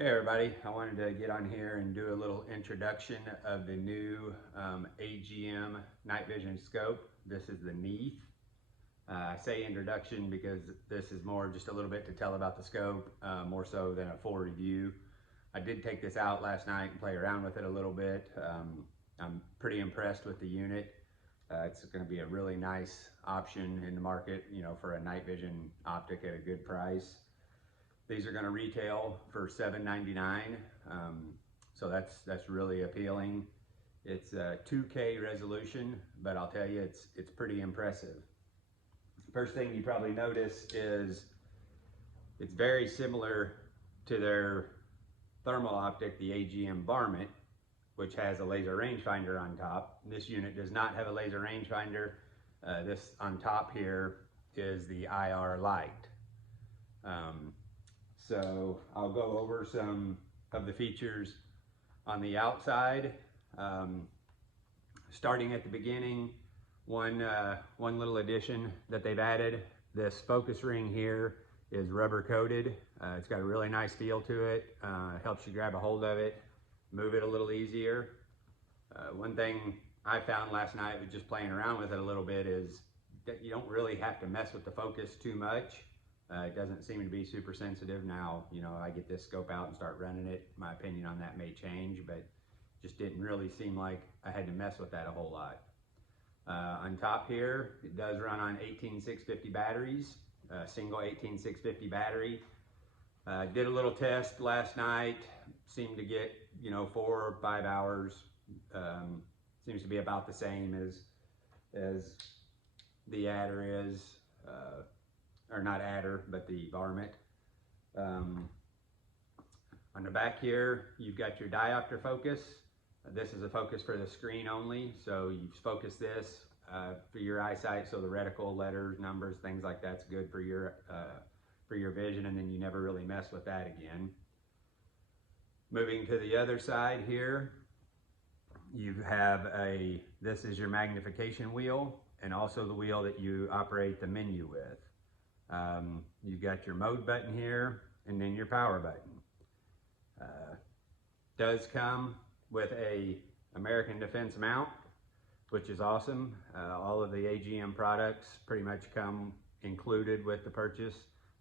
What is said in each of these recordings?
Hey everybody, I wanted to get on here and do a little introduction of the new AGM night vision scope. This is the Neith. I say introduction because this is more just a little bit to tell about the scope, more so than a full review. I did take this out last night and play around with it a little bit. I'm pretty impressed with the unit. It's going to be a really nice option in the market, for a night vision optic at a good price. These are going to retail for $7.99, so that's really appealing. It's a 2K resolution, but I'll tell you, it's pretty impressive. First thing you probably notice is it's very similar to their thermal optic, the AGM Varmint, which has a laser rangefinder on top. This unit does not have a laser rangefinder. This on top here is the IR light. So I'll go over some of the features on the outside. Starting at the beginning, one little addition that they've added, this focus ring here is rubber coated. It's got a really nice feel to it. Helps you grab a hold of it, move it a little easier. One thing I found last night with just playing around with it a little bit is that you don't really have to mess with the focus too much. It doesn't seem to be super sensitive. Now, I get this scope out and start running it. My opinion on that may change, but just didn't really seem like I had to mess with that a whole lot. On top here, it does run on 18650 batteries, single 18650 battery. Did a little test last night, seemed to get, 4 or 5 hours. Seems to be about the same as the Adder is. Or not Adder, but the Varmint. On the back here, you've got your diopter focus. This is a focus for the screen only, so you focus this for your eyesight, so the reticle, letters, numbers, things like that's good for your vision, and then you never really mess with that again. Moving to the other side here, you have this is your magnification wheel, and also the wheel that you operate the menu with. You've got your mode button here, and then your power button. Does come with a American Defense mount, which is awesome. All of the AGM products pretty much come included with the purchase,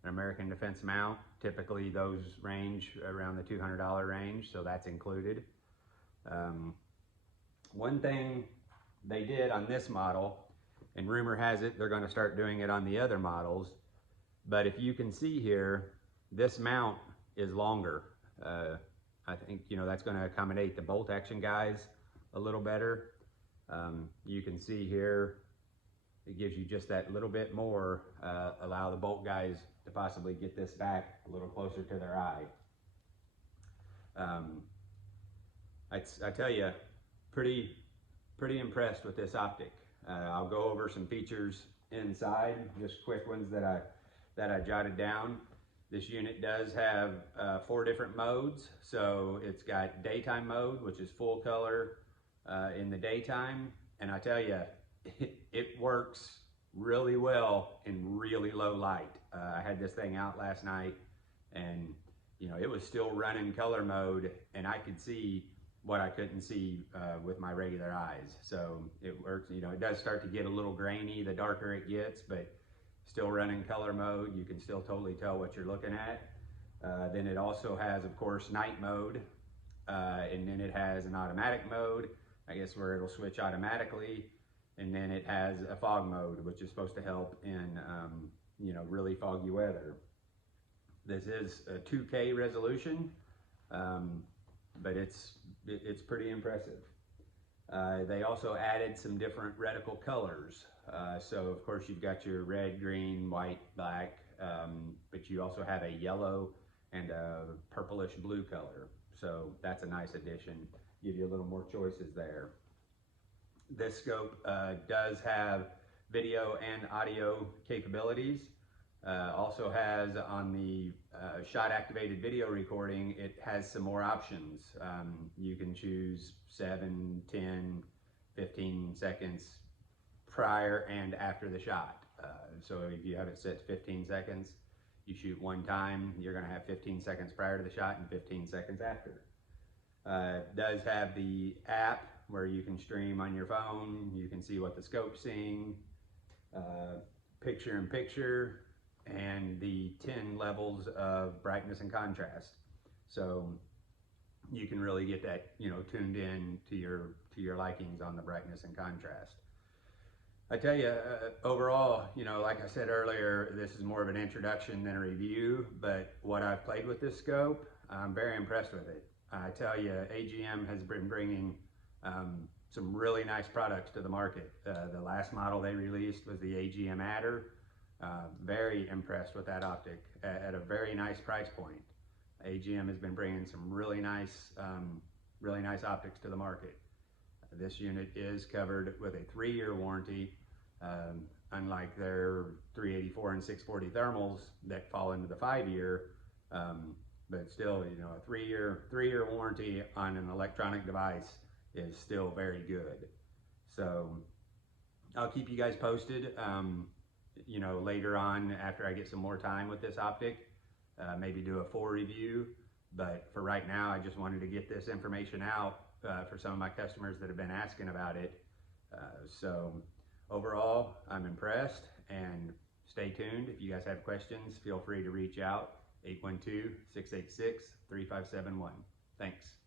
an American Defense mount. Typically those range around the $200 range, so that's included. One thing they did on this model, and rumor has it they're going to start doing it on the other models, but if you can see here, this mount is longer. I think that's going to accommodate the bolt action guys a little better. You can see here, it gives you just that little bit more, allow the bolt guys to possibly get this back a little closer to their eye. I tell you, pretty impressed with this optic. I'll go over some features inside, just quick ones that I jotted down. This unit does have 4 different modes. So it's got daytime mode, which is full color in the daytime. And I tell you, it works really well in really low light. I had this thing out last night, and it was still running color mode, and I could see what I couldn't see with my regular eyes. So it works. It does start to get a little grainy the darker it gets, but still running color mode. You can still totally tell what you're looking at. Then it also has, of course, night mode, and then it has an automatic mode, I guess, where it'll switch automatically. And then it has a fog mode, which is supposed to help in really foggy weather. This is a 2K resolution, but it's pretty impressive. They also added some different reticle colors. So of course you've got your red, green, white, black, but you also have a yellow and a purplish blue color. So that's a nice addition. Give you a little more choices there. This scope does have video and audio capabilities. Also has on the shot activated video recording, it has some more options. You can choose 7, 10, 15 seconds prior and after the shot. So if you have it set to 15 seconds, You shoot one time, you're going to have 15 seconds prior to the shot and 15 seconds after. It does have the app where you can stream on your phone, you can see what the scope's seeing, picture in picture, and the 10 levels of brightness and contrast. So you can really get that, you know, tuned in to your likings on the brightness and contrast. I tell you, overall, you know, like I said earlier, this is more of an introduction than a review, but what I've played with this scope, I'm very impressed with it. I tell you, AGM has been bringing some really nice products to the market. The last model they released was the AGM Adder. Very impressed with that optic at a very nice price point. AGM has been bringing some really nice optics to the market. This unit is covered with a 3-year warranty, unlike their 384 and 640 thermals that fall into the 5-year. But still, you know, a 3-year warranty on an electronic device is still very good. So I'll keep you guys posted. You know, later on after I get some more time with this optic, maybe do a full review. But for right now, I just wanted to get this information out for some of my customers that have been asking about it. So overall, I'm impressed, and stay tuned. If you guys have questions, feel free to reach out, 812-686-3571. Thanks.